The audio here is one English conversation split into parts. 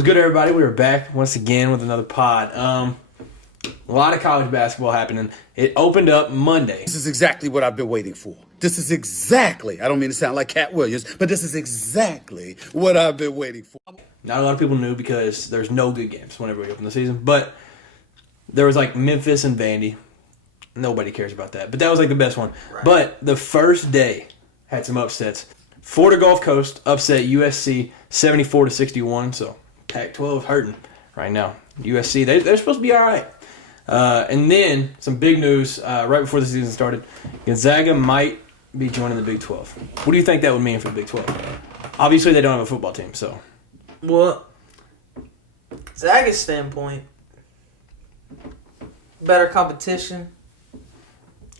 What's good, everybody? We are back once again with another pod. A lot of college basketball happening. It opened up Monday. This is exactly what I've been waiting for. This is exactly, I don't mean to sound like Cat Williams, but this is exactly what I've been waiting for. Not a lot of people knew because there's no good games whenever we open the season. But there was like Memphis and Vandy. Nobody cares about that. But that was like the best one. Right. But the first day had some upsets. Florida Gulf Coast upset USC 74-61. So Pac-12 hurting right now. USC, they're supposed to be all right. And then some big news right before the season started. Gonzaga might be joining the Big 12. What do you think that would mean for the Big 12? Obviously, they don't have a football team, so. Well, Gonzaga's standpoint, better competition.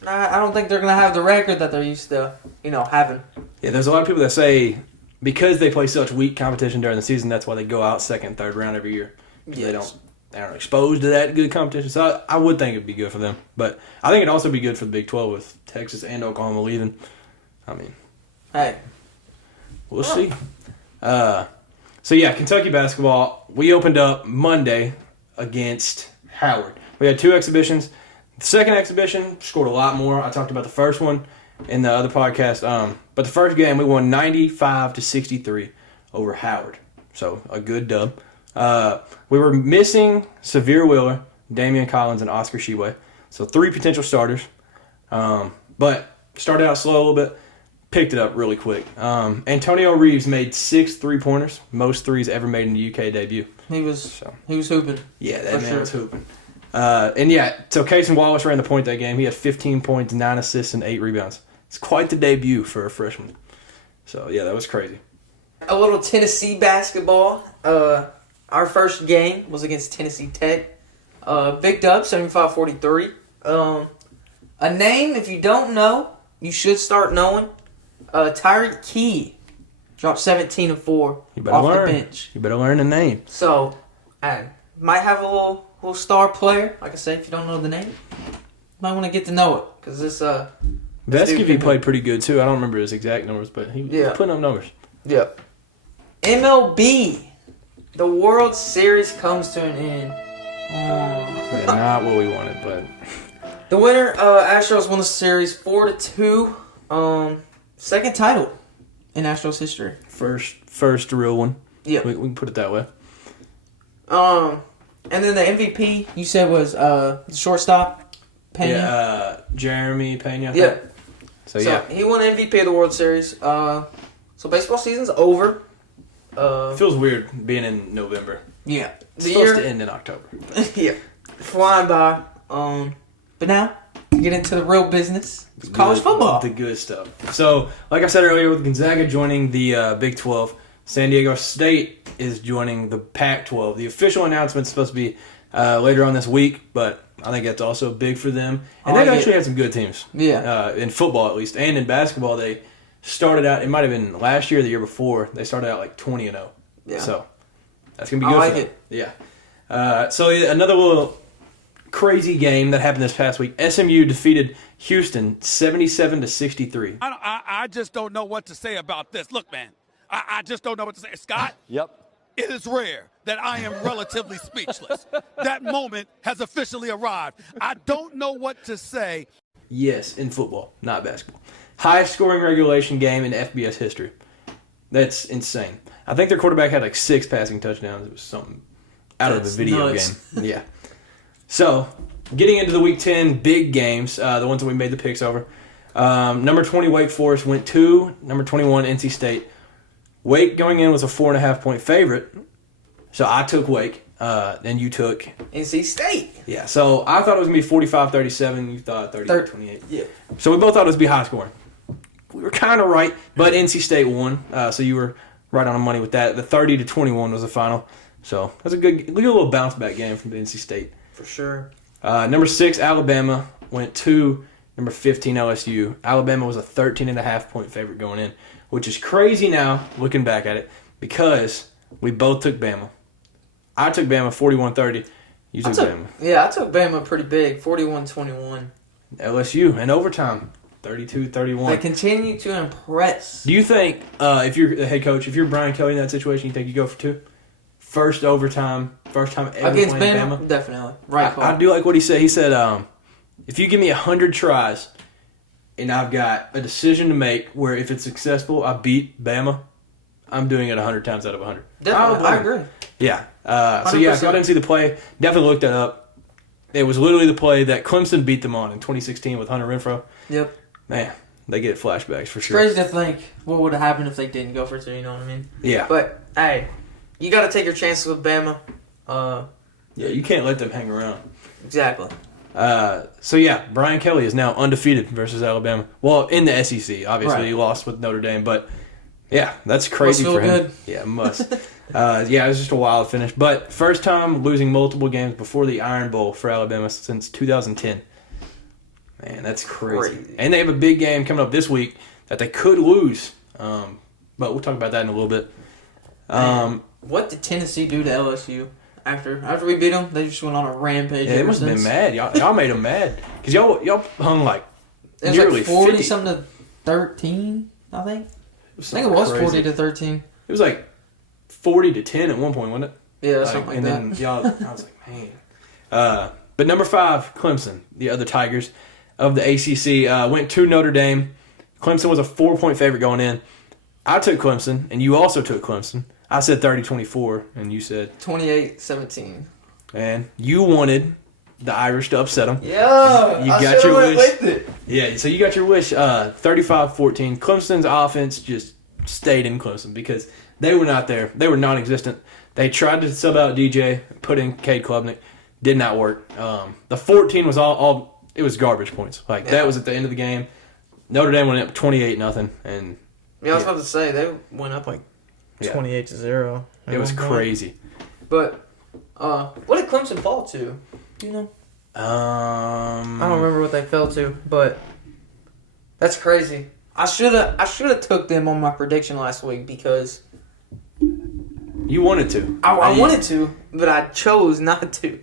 I don't think they're going to have the record that they're used to, having. Yeah, there's a lot of people that say because they play such weak competition during the season, that's why they go out second, third round every year. Yes. They aren't exposed to that good competition. So I would think it would be good for them. But I think it'd also be good for the Big 12 with Texas and Oklahoma leaving. I mean, hey, we'll see. So, yeah, Kentucky basketball, we opened up Monday against Howard. We had two exhibitions. The second exhibition scored a lot more. I talked about the first one in the other podcast. But the first game, we won 95-63 over Howard. So, a good dub. We were missing Severe Wheeler, Damian Collins, and Oscar Sheway. So, three potential starters. But started out slow a little bit. Picked it up really quick. Antonio Reeves made 6 3-pointers, most threes ever made in the UK debut. He was hooping. Yeah, that man was hooping. So Casey Wallace ran the point that game. He had 15 points, 9 assists, and 8 rebounds. It's quite the debut for a freshman. So, yeah, that was crazy. A little Tennessee basketball. Our first game was against Tennessee Tech. Big dub, 75-43. A name, if you don't know, you should start knowing. Tyreek Key dropped 17 and 4 off the bench. You better learn the name. So, I might have a little star player. Like I said, if you don't know the name, you might want to get to know it. Because this Vescovy played pretty good, too. I don't remember his exact numbers, but he was putting up numbers. Yep. MLB. The World Series comes to an end. Yeah, not what we wanted, but... The winner, Astros won the series 4-2. Second title in Astros history. First real one. Yeah. We can put it that way. And then the MVP you said was the shortstop, Pena. Yeah, Jeremy Pena. Yeah. So yeah, he won MVP of the World Series. So baseball season's over. It feels weird being in November. Yeah. It's supposed to end in October. Yeah. Flying by. But now, to get into the real business, it's college football. The good stuff. So, like I said earlier, with Gonzaga joining the Big 12, San Diego State is joining the Pac-12. The official announcement's supposed to be later on this week, but I think that's also big for them. And they've actually had some good teams. Yeah. In football, at least. And in basketball, they started out, it might have been last year or the year before, they started out like 20-0. Yeah. So, that's going to be good for them. Yeah. So, another little crazy game that happened this past week. SMU defeated Houston 77-63. I just don't know what to say about this. Look, man, I just don't know what to say. Scott? Yep. It is rare that I am relatively speechless. That moment has officially arrived. I don't know what to say. Yes, in football, not basketball. Highest scoring regulation game in FBS history. That's insane. I think their quarterback had like 6 passing touchdowns. It was something out of the video game. Yeah. So, getting into the Week 10 big games, the ones that we made the picks over. Number 20, Wake Forest went to number 21, NC State. Wake going in was a 4.5-point favorite. So, I took Wake, and you took NC State. Yeah, so I thought it was going to be 45-37. You thought 30-28. Yeah. So, we both thought it was going to be high scoring. We were kind of right, but NC State won. So, you were right on the money with that. The 30-21 was the final. So, that's a good little bounce back game from the NC State. For sure. Number 6, Alabama went to number 15, LSU. Alabama was a 13.5-point favorite going in, which is crazy now looking back at it because we both took Bama. I took Bama 41-30. You took Bama. Yeah, I took Bama pretty big, 41-21. LSU in overtime, 32-31. They continue to impress. Do you think if you're the head coach, if you're Brian Kelly in that situation, you think you go for 2? first overtime, first time ever Against playing Bama, Bama. definitely. Right call. I do like what he said. He said, if you give me 100 tries and I've got a decision to make where if it's successful, I beat Bama, I'm doing it 100 times out of 100. Definitely, I agree. Yeah. So, yeah, if y'all didn't see the play, definitely look that up. It was literally the play that Clemson beat them on in 2016 with Hunter Renfrow. Yep. Man, they get flashbacks for sure. Crazy to think what would have happened if they didn't go for 2, you know what I mean? Yeah. But, hey, you got to take your chances with Bama. Yeah, you can't let them hang around. Exactly. So, yeah, Brian Kelly is now undefeated versus Alabama. Well, in the SEC. Obviously, he lost with Notre Dame, but, yeah, that's crazy Must for feel him. good. Yeah, it must. Yeah, it was just a wild finish. But first time losing multiple games before the Iron Bowl for Alabama since 2010. Man, that's crazy. And they have a big game coming up this week that they could lose. But we'll talk about that in a little bit. What did Tennessee do to LSU? After we beat them, they just went on a rampage. Yeah, they must have been mad. Y'all made them mad. Because y'all hung like it was nearly like 40 50. something to 13, I think. I think it Something was crazy. 40 to 13. It was like 40 to 10 at one point, wasn't it? Yeah, something like and that. then y'all, I was like, man. But number 5, Clemson, the other Tigers of the ACC, went to Notre Dame. Clemson was a 4-point favorite going in. I took Clemson, and you also took Clemson. I said 30-24, and you said 28-17. and you wanted the Irish to upset them. Yeah, You I got your went wish. with it. Yeah, so you got your wish. 35-14. Clemson's offense just stayed in Clemson because they were not there. They were non-existent. They tried to sub out DJ, put in Cade Klubnik. Did not work. The 14 was all it was garbage points. That was at the end of the game. Notre Dame went up 28-0, and Yeah, I was about to say they went up like 28-0. It was crazy. But what did Clemson fall to? Do you know? I don't remember what they fell to, but that's crazy. I should have took them on my prediction last week because You wanted to. I wanted to, but I chose not to.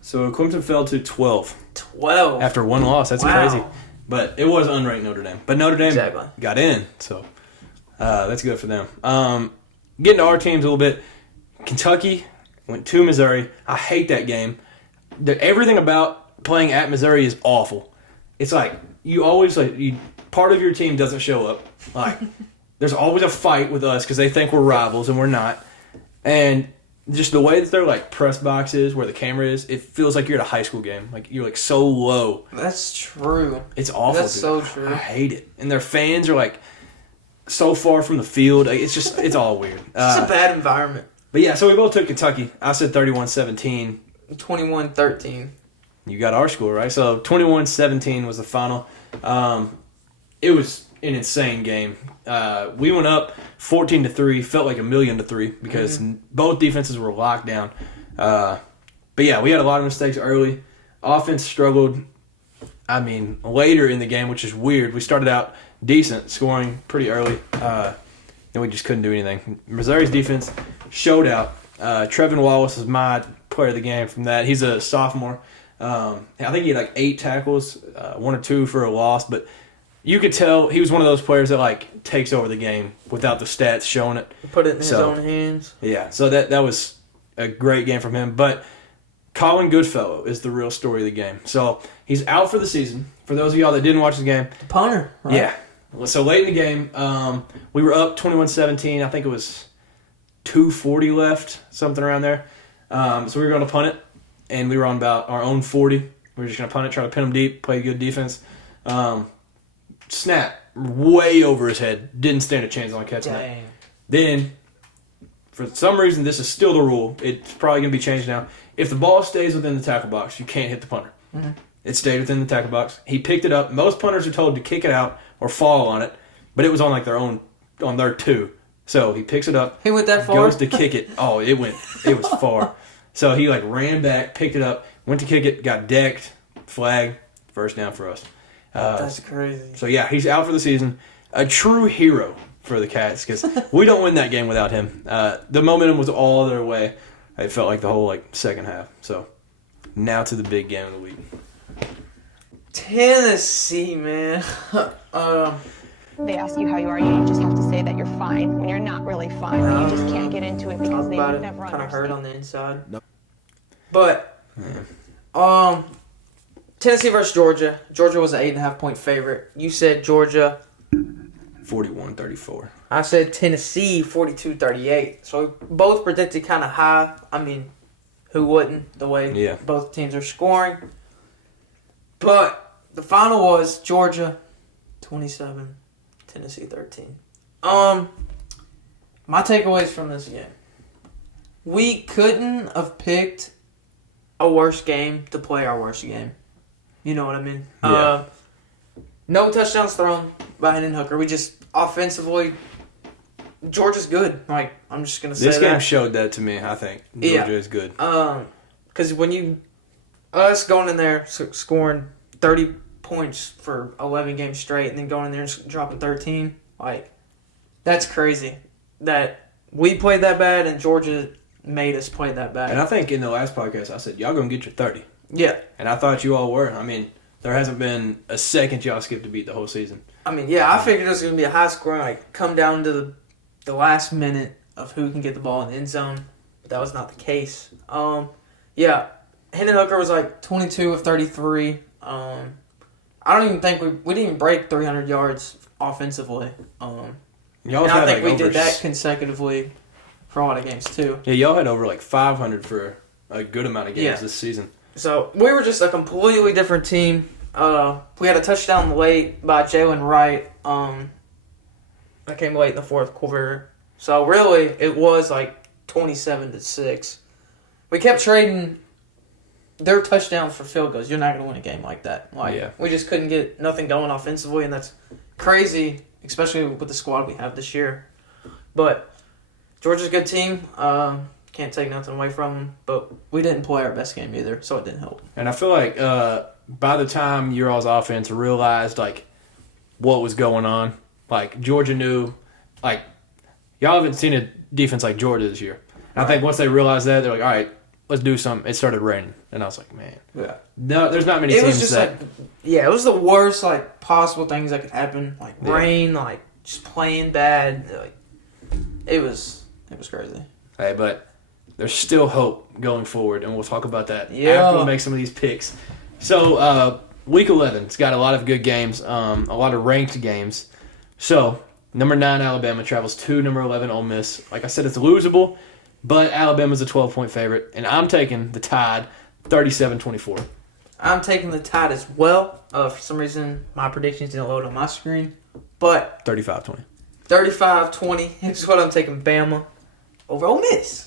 So Clemson fell to 12 12 after one loss. That's Wow. crazy. But it was unranked Notre Dame. But Notre Dame Exactly. got in, so that's good for them. Getting to our teams a little bit. Kentucky went to Missouri. I hate that game. Everything about playing at Missouri is awful. It's like you always part of your team doesn't show up. Like there's always a fight with us because they think we're rivals and we're not. And just the way that their press box is, where the camera is, it feels like you're at a high school game. Like you're so low. That's true. It's awful. That's dude. so true. I hate it. And their fans are so far from the field. It's all weird. It's a bad environment. But yeah, so we both took Kentucky. I said 31-17. 21-13. You got our score, right? So 21-17 was the final. It was an insane game. We went up 14-3, felt like 1,000,000-3 because both defenses were locked down. But yeah, we had a lot of mistakes early. Offense struggled, later in the game, which is weird. We started out decent, scoring pretty early, and we just couldn't do anything. Missouri's defense showed out. Trevin Wallace is my player of the game from that. He's a sophomore. I think he had 8 tackles, 1 or 2 for a loss, but you could tell he was one of those players that takes over the game without the stats showing it. Put it in his own hands. Yeah, so that was a great game from him. But Colin Goodfellow is the real story of the game. So he's out for the season. For those of y'all that didn't watch the game, Punter, right? yeah. So late in the game, we were up 21-17. I think it was 2:40 left, something around there. So we were going to punt it, and we were on about our own 40. We were just going to punt it, try to pin them deep, play good defense. Snap way over his head. Didn't stand a chance on catching it. Then, for some reason, this is still the rule. It's probably going to be changed now. If the ball stays within the tackle box, you can't hit the punter. Mm-hmm. It stayed within the tackle box. He picked it up. Most punters are told to kick it out or fall on it, but it was on on their 2. So he picks it up. He went that far? Goes to kick it. Oh, it was far. So he ran back, picked it up, went to kick it, got decked, flag, first down for us. That's crazy. So yeah, he's out for the season. A true hero for the Cats because we don't win that game without him. The momentum was all their way. It felt like the whole second half. So now to the big game of the week. Tennessee, man. they ask you how you are, you just have to say that you're fine when you're not really fine. You just can't get into it because they about it, never kind of hurt understand. on the inside. Nope. But, Tennessee versus Georgia. Georgia was an 8.5-point favorite. You said Georgia. 41-34. I said Tennessee 42-38. So both predicted kind of high. I mean, who wouldn't? The way both teams are scoring. But the final was Georgia 27, Tennessee 13. My takeaways from this game. We couldn't have picked a worse game to play our worst game. You know what I mean? Yeah. No touchdowns thrown by Hendon Hooker. We just offensively, Georgia's good. Like, I'm just gonna say this game that. showed that to me. I think Georgia is good. Because when us going in there scoring 30 points for 11 games straight, and then going in there and dropping 13, like, that's crazy. That we played that bad, and Georgia made us play that bad. And I think in the last podcast I said y'all gonna get your 30. Yeah. And I thought you all were. I mean, there hasn't been a second y'all skipped a beat the whole season. I mean, yeah, I figured it was going to be a high score, like, come down to the last minute of who can get the ball in the end zone. But that was not the case. Yeah, Hendon Hooker was like 22 of 33. I don't even think we didn't even break 300 yards offensively. Y'all And I had think like we did that consecutively for a lot of games too. Yeah, y'all had over like 500 for a good amount of games Yeah. this season. So we were just a completely different team. We had a touchdown late by Jalen Wright. That came late in the fourth quarter. So really, it was like 27-6. We kept trading their touchdowns for field goals. You're not going to win a game like that. Like, we just couldn't get nothing going offensively, and that's crazy, especially with the squad we have this year. But Georgia's a good team. Can't take nothing away from them, but we didn't play our best game either, so it didn't help. And I feel like by the time your all's offense realized like what was going on, like Georgia knew, like y'all haven't seen a defense like Georgia this year. And I think once they realized that, they're like, all right, let's do something. It started raining, and I was like, man, no, there's not many It teams was just that. like, yeah, it was the worst like possible things that could happen, like rain, like just playing bad. Like, it was crazy. Hey, but there's still hope going forward, and we'll talk about that Yeah. after we make some of these picks. So, Week 11, it's got a lot of good games, a lot of ranked games. So, number 9, Alabama travels to number 11, Ole Miss. Like I said, it's losable, but Alabama's a 12-point favorite, and I'm taking the Tide 37-24. I'm taking the Tide as well. For some reason, my predictions didn't load on my screen, but 35-20. 35-20 is what I'm taking. Bama over Ole Miss.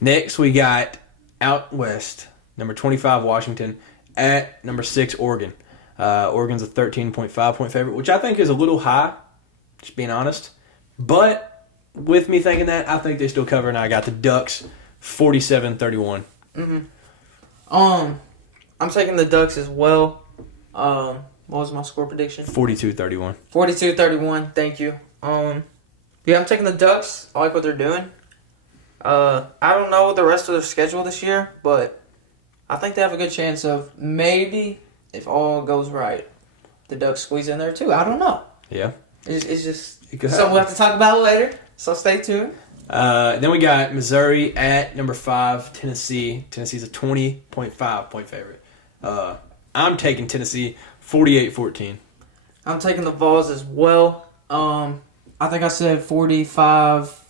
Next, we got out west, number 25, Washington, at number 6, Oregon. Oregon's a 13.5-point favorite, which I think is a little high, just being honest. But with me thinking that, I think they still cover, and I got the Ducks 47-31. I'm taking the Ducks as well. What was my score prediction? 42-31. 42-31. Thank you. Yeah, I'm taking the Ducks. I like what they're doing. I don't know the rest of their schedule this year, but I think they have a good chance of maybe, if all goes right, the Ducks squeeze in there too. I don't know. Yeah. It's just could something we'll have to talk about later, so stay tuned. Then we got Missouri at number 5, Tennessee. Tennessee's a 20.5-point favorite. I'm taking Tennessee 48-14. I'm taking the Vols as well. I think I said 45...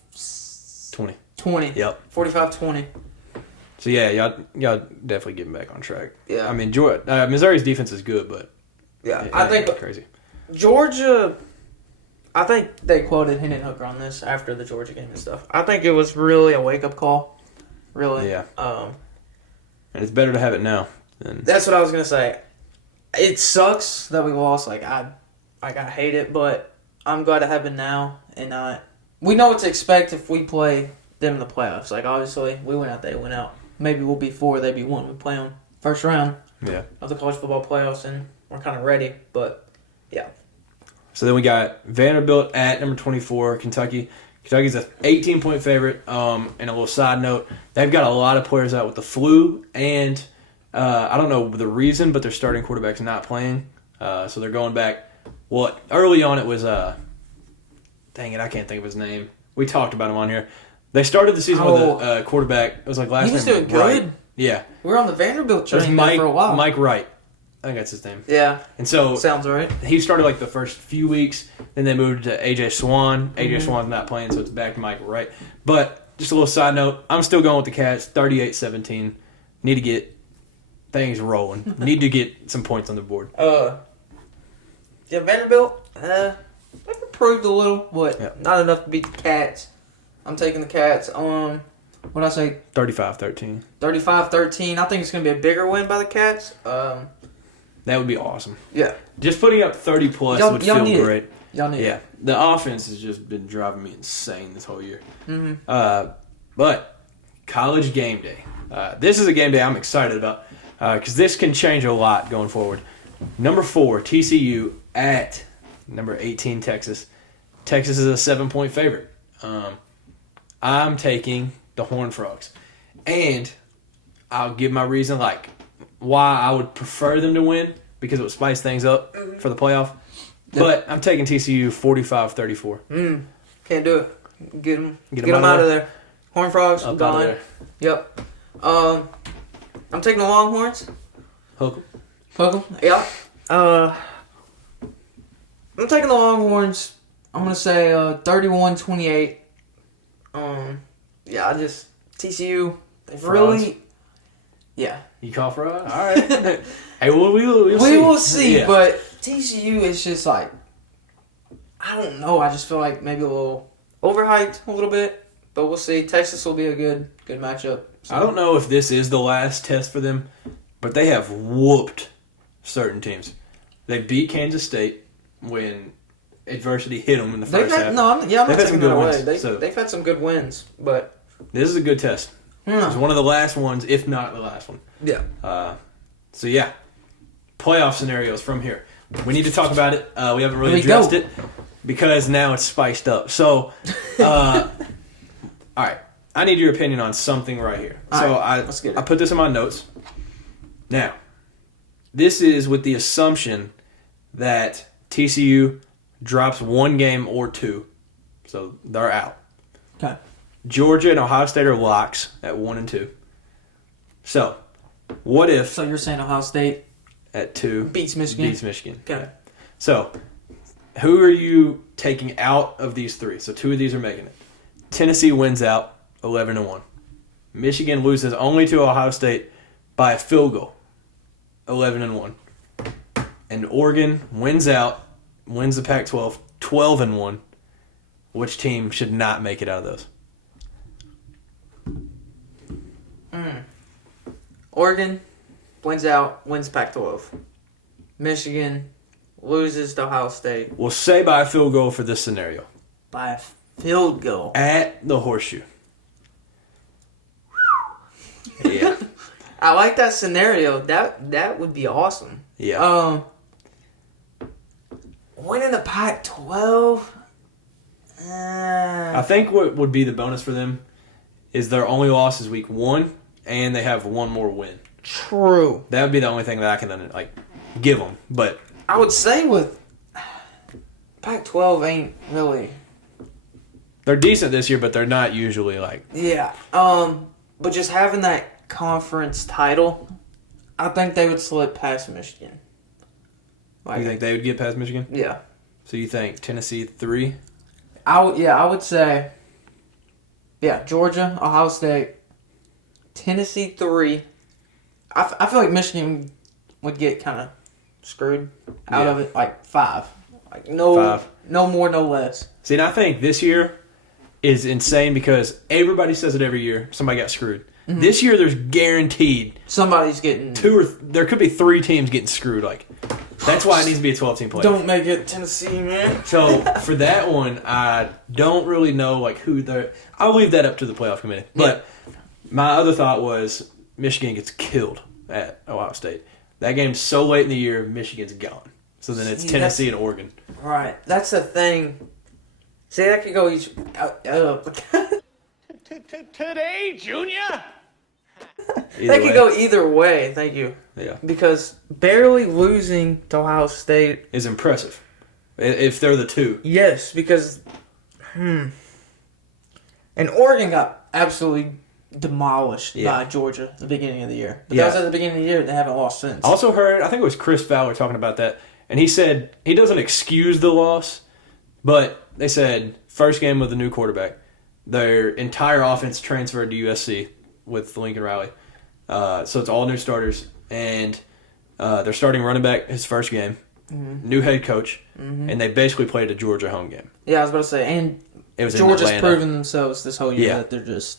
20. Yep. 45-20. So yeah, y'all definitely getting back on track. Yeah. I mean, Missouri's defense is good, but Yeah, it I think ain't crazy. Georgia. I think they quoted Hendon Hooker on this after the Georgia game and stuff. I think it was really a wake up call. Really. Yeah. And it's better to have it now than. That's what I was gonna say. It sucks that we lost. I hate it, but I'm glad to have it now, and we know what to expect if we play them in the playoffs. Like, obviously, we went out, they went out. Maybe we'll be 4, they be 1. We play them first round of the college football playoffs, and we're kind of ready. But, yeah. So then we got Vanderbilt at number 24, Kentucky. Kentucky's an 18-point favorite. And a little side note, they've got a lot of players out with the flu, and I don't know the reason, but their starting quarterback's not playing. So they're going back. Well, early on it was dang it, I can't think of his name. We talked about him on here. They started the season with a quarterback. It was like last He was name doing Wright. good. Yeah. We were on the Vanderbilt It was train there for a while. Mike Wright. I think that's his name. Yeah. And so Sounds right. he started like the first few weeks. Then they moved to AJ Swan. AJ Swan's not playing, so it's back to Mike Wright. But just a little side note, I'm still going with the Cats, 38-17. Need to get things rolling. Need to get some points on the board. Yeah, Vanderbilt, they've improved a little, but not enough to beat the Cats. I'm taking the Cats. What did I say? 35-13. 35-13. I think it's going to be a bigger win by the Cats. That would be awesome. Yeah. Just putting up 30 plus Y'all would feel need it. great. Y'all need Yeah, the offense has just been driving me insane this whole year. But college game day. This is a game day I'm excited about because this can change a lot going forward. Number 4, TCU at number 18, Texas. Texas is a 7-point favorite. I'm taking the Horned Frogs. And I'll give my reason, like, why I would prefer them to win, because it would spice things up for the playoff. But I'm taking TCU 45-34. Can't do it. Get them out out of there. Horned Frogs, Up out of gone. there. Yep. I'm taking the Longhorns. Hook 'em. Hook 'em. Yeah. I'm taking the Longhorns. I'm going to say 31-28. Yeah, TCU, they've Frauds. really... Yeah. You call for us? All right. Hey, we'll see. We will see, Yeah. but TCU is just like... I don't know. I just feel like maybe a little overhyped a little bit. But we'll see. Texas will be a good matchup. So. I don't know if this is the last test for them, but they have whooped certain teams. They beat Kansas State when adversity hit them in the first half. I'm not They've had taking some that good away. wins, so- They've had some good wins, but... This is a good test. It's one of the last ones, if not the last one. Yeah. So, yeah. Playoff scenarios from here. We need to talk about it. We haven't really Here we addressed go. it because now it's spiced up. So, all right. I need your opinion on something right here. All right, let's get it. I put this in my notes. Now, this is with the assumption that TCU drops one game or two. So, they're out. Okay. Georgia and Ohio State are locks at 1 and 2. So, what if So you're saying Ohio State at 2 beats Michigan? beats Michigan? Okay. So, who are you taking out of these 3? So, 2 of these are making it. Tennessee wins out 11 and 1. Michigan loses only to Ohio State by a field goal, 11 and 1. And Oregon wins out, wins the Pac-12, 12 and 1. Which team should not make it out of those? Oregon wins out, wins Pac-12. Michigan loses to Ohio State We'll say by a field goal for this scenario. by a field goal. At the Horseshoe. Yeah. I like that scenario. That would be awesome. Yeah. Winning the Pac-12. I think what would be the bonus for them is their only loss is week 1, and they have one more win. True. That would be the only thing that I can give them. But I would say with Pac-12 ain't really. they're decent this year, but they're not usually Yeah. But just having that conference title, I think they would slip past Michigan. You think they would get past Michigan? Yeah. So you think Tennessee 3? I would say, Georgia, Ohio State, Tennessee 3. I feel like Michigan would get kind of screwed out of it, 5. No 5. No more, no less. See, and I think this year is insane because everybody says it every year. Somebody got screwed. Mm-hmm. This year, there's guaranteed Somebody's getting... there could be 3 teams getting screwed. That's why it needs to be a 12-team playoff. Don't make it Tennessee, man. So for that one, I don't really know who they're. I'll leave that up to the playoff committee. But my other thought was Michigan gets killed at Ohio State. That game's so late in the year, Michigan's gone. So then it's Tennessee and Oregon. Right. That's the thing. See, that could go each... Today, Junior? That could go either way, thank you. Yeah, Because barely losing to Ohio State... is impressive if they're the 2. Yes, because And Oregon got absolutely demolished Yeah. by Georgia at the beginning of the year. But Yeah. that was at the beginning of the year. They haven't lost since. I also heard, I think it was Chris Fowler talking about that, and he said he doesn't excuse the loss, but they said first game with the new quarterback, their entire offense transferred to USC with Lincoln Riley. So it's all new starters, and they're starting running back his first game, new head coach, and they basically played a Georgia home game. Yeah, I was about to say. And It was in Georgia's Atlanta. proven themselves this whole year Yeah. that they're just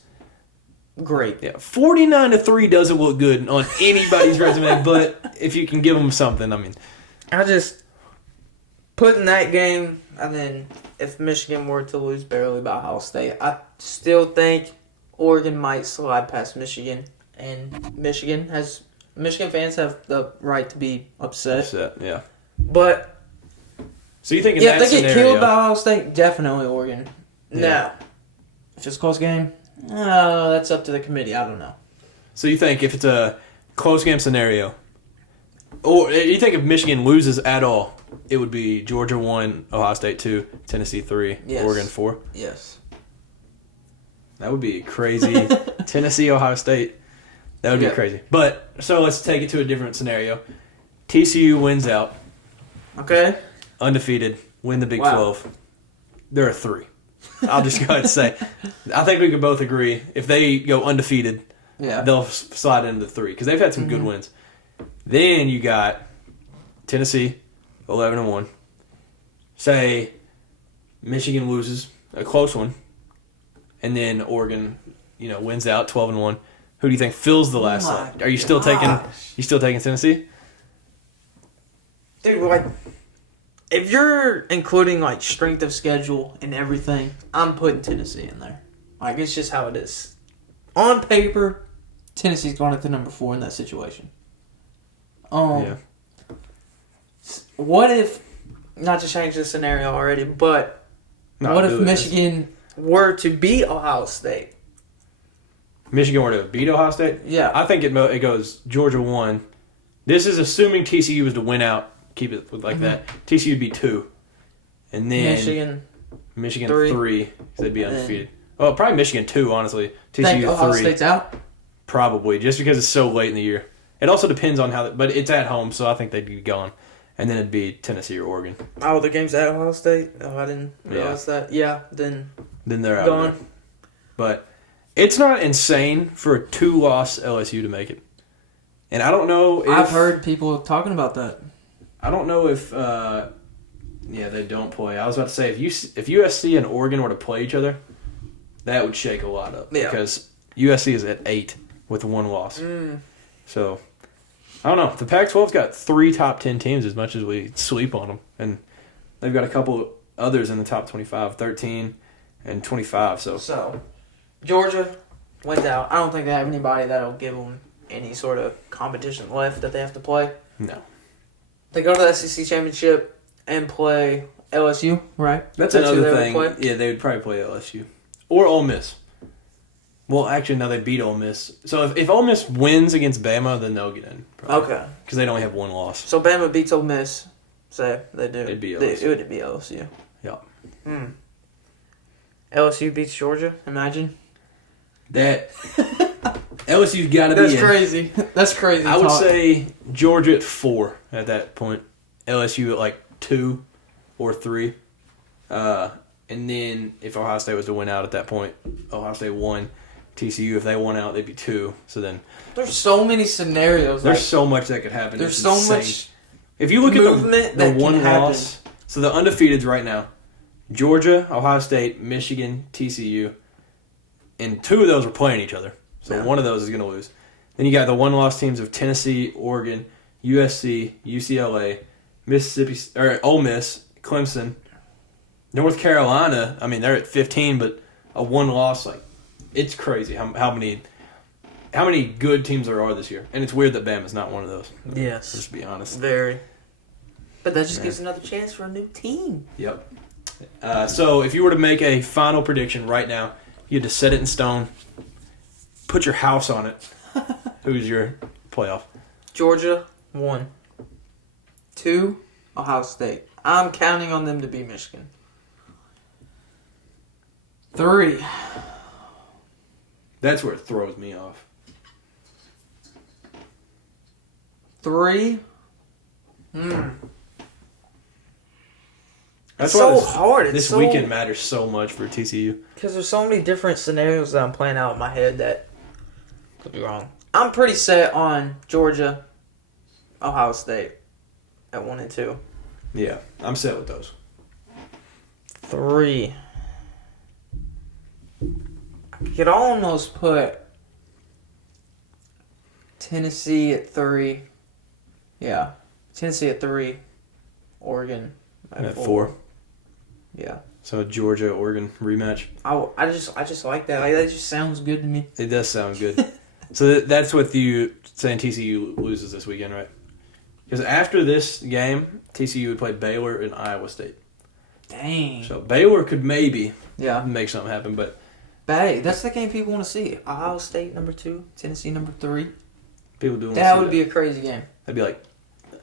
great. Yeah, 49-3 doesn't look good on anybody's resume, but if you can give them something, I mean, I just put in that game, and then if Michigan were to lose barely by Ohio State, I still think Oregon might slide past Michigan, and Michigan fans have the right to be upset. yeah. But So you think in yeah, if that they get scenario, killed by Ohio State, definitely Oregon. Yeah. Now, if it's a close game, that's up to the committee. I don't know. so you think if it's a close game scenario, or you think if Michigan loses at all, it would be Georgia 1, Ohio State 2, Tennessee 3, Yes. Oregon 4? Yes. That would be crazy. Tennessee, Ohio State. That would be Yeah. crazy. But, so let's take it to a different scenario. TCU wins out, Okay. undefeated, win the Big Wow. 12. They're a 3. I'll just go ahead and say. I think we could both agree. If they go undefeated, Yeah. they'll slide into the 3 because they've had some good wins. Then you got Tennessee, 11-1. Say Michigan loses a close one, and then Oregon, wins out 12-1. Who do you think fills the last my slot? Are you still taking? gosh. You still taking Tennessee? Dude, like, if you're including, like, strength of schedule and everything, I'm putting Tennessee in there. Like, it's just how it is. On paper, Tennessee's going at the number 4 in that situation. Yeah. What if, not to change the scenario already, but No, what if do it. Michigan were to beat Ohio State? Michigan were to beat Ohio State? Yeah. I think it goes Georgia 1. This is assuming TCU was to win out. Keep it like that. TCU would be 2. And then Michigan 3 because they'd be undefeated. Oh, probably Michigan 2, honestly. Think TCU Ohio 3. State's out? Probably, just because it's so late in the year. It also depends on how, but it's at home, so I think they'd be gone. And then it'd be Tennessee or Oregon. Oh, the game's at Ohio State? Oh, I didn't realize that. Yeah, then They're out. gone. Of there. But it's not insane for a 2-loss LSU to make it. And I don't know if... I've heard people talking about that. I don't know if... they don't play. I was about to say, if USC and Oregon were to play each other, that would shake a lot up. Yeah. Because USC is at 8 with 1 loss. So, I don't know. The Pac-12's got 3 top 10 teams as much as we sleep on them. And they've got a couple others in the top 25, 13 and 25. So, Georgia went out. I don't think they have anybody that'll give them any sort of competition left that they have to play. No. They go to the SEC Championship and play LSU, right? That's who another they would thing. play? Yeah, they would probably play LSU. Or Ole Miss. Well, actually, no, they beat Ole Miss. So if Ole Miss wins against Bama, then they'll get in. Probably. Okay. Because they only have 1 loss. So Bama beats Ole Miss. Say they do. It'd be It LSU. would be LSU. Yeah. LSU beats Georgia. Imagine. That LSU's got to be That's in. crazy. That's crazy. I would talk. say Georgia at 4 at that point. LSU at like 2 or 3. And then if Ohio State was to win out at that point, Ohio State 1. TCU, if they won out, they'd be 2. So then there's so many scenarios. there's like, so much that could happen. there's It's so insane. much. If you look movement at the that can 1 happen. loss, so the undefeateds right now, Georgia, Ohio State, Michigan, TCU, and 2 of those are playing each other. So one of those is going to lose. Then you got the 1-loss teams of Tennessee, Oregon, USC, UCLA, Mississippi, or Ole Miss, Clemson, North Carolina. I mean, they're at 15, but a 1-loss, like it's crazy how many good teams there are this year. And it's weird that Bama's not one of those. Yes. Just to be honest. Very. But that just gives another chance for a new team. Yep. So if you were to make a final prediction right now, you had to set it in stone, put your house on it. Who's your playoff? Georgia, 1. 2, Ohio State. I'm counting on them to beat Michigan. 3. That's where it throws me off. 3. That's It's why so hard. It's this so- weekend matters so much for TCU. Because there's so many different scenarios that I'm playing out in my head that could be wrong. I'm pretty set on Georgia, Ohio State at 1 and 2. Yeah, I'm set with those. 3. I could almost put Tennessee at 3. Yeah, Tennessee at 3. Oregon At 4. Yeah. So Georgia, Oregon rematch. I just like that. Like, that just sounds good to me. It does sound good. So that's with you saying TCU loses this weekend, right? Because after this game, TCU would play Baylor and Iowa State. Dang. So Baylor could maybe Yeah. make something happen, but Hey, that's the game people want to see. Ohio State number 2, Tennessee number 3. people do want to That see would be a crazy game. That'd be like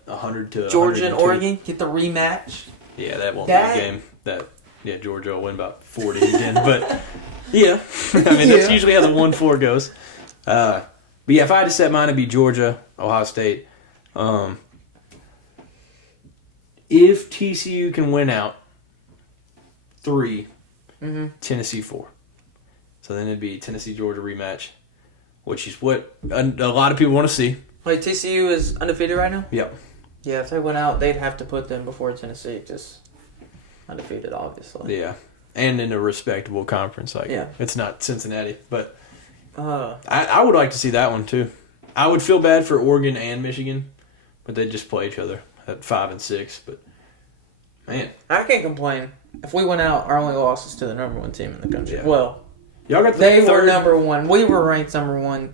100 to Georgia and 102. Oregon get the rematch. Yeah, that won't That- be a game. Yeah, Georgia will win about 40 again. But, yeah. I mean, that's usually how the 1-4 goes. But, yeah, if I had to set mine, it'd be Georgia, Ohio State. If TCU can win out 3, Tennessee 4. So then it'd be Tennessee-Georgia rematch, which is what a lot of people want to see. Wait, TCU is undefeated right now? Yep. Yeah, if they went out, they'd have to put them before Tennessee. Just undefeated, obviously. Yeah. And in a respectable conference. Like, Yeah. It's not Cincinnati, but Uh, I would like to see that one too. I would feel bad for Oregon and Michigan, but they just play each other at 5 and 6. But man, I can't complain. If we went out, our only loss is to the number 1 team in the country. Yeah. Well, y'all got the they third. were number 1. We were ranked number 1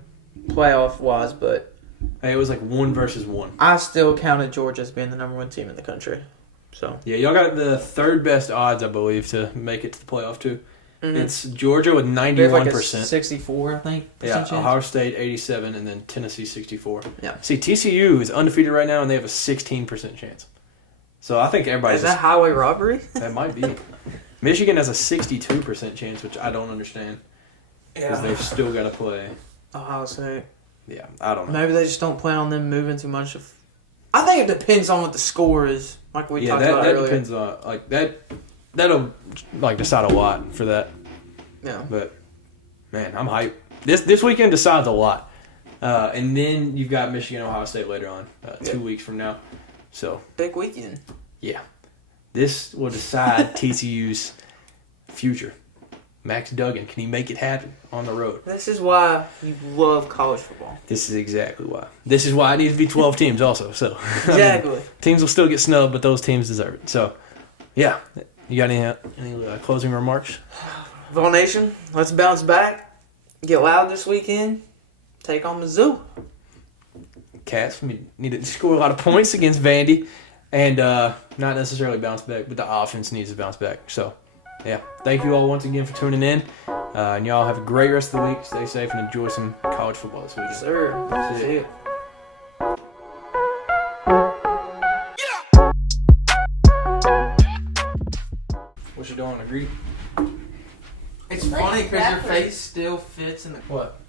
playoff-wise, but Hey, it was like 1 versus 1. I still counted Georgia as being the number 1 team in the country. So Yeah, y'all got the third best odds, I believe, to make it to the playoff too. It's Georgia with they have like a 91%. 64, I think. Yeah, percent chance. Ohio State 87, and then Tennessee 64. Yeah. See, TCU is undefeated right now, and they have a 16% chance. So I think everybody's Is that highway robbery? that might be. Michigan has a 62% chance, which I don't understand because they've still got to play. Ohio State. Yeah, I don't know. Maybe they just don't plan on them moving too much. I think it depends on what the score is, like we Yeah, talked about that earlier. depends on like that. That'll like decide a lot for that. Yeah. But man, I'm hyped. This weekend decides a lot, and then you've got Michigan, Ohio State later on, 2 weeks from now. So Big weekend. yeah, this will decide TCU's future. Max Duggan, can he make it happen on the road? This is why you love college football. This is exactly why. This is why it needs to be 12 teams also. So Exactly. teams will still get snubbed, but those teams deserve it. So yeah, you got any closing remarks? Vol Nation, let's bounce back. Get loud this weekend. Take on Mizzou. Cats need to score a lot of points against Vandy, and not necessarily bounce back, but the offense needs to bounce back. So, yeah, thank you all once again for tuning in, and y'all have a great rest of the week. Stay safe and enjoy some college football this weekend. Sir. See you. What you doing? Agree? It's funny because your face still fits in the... What?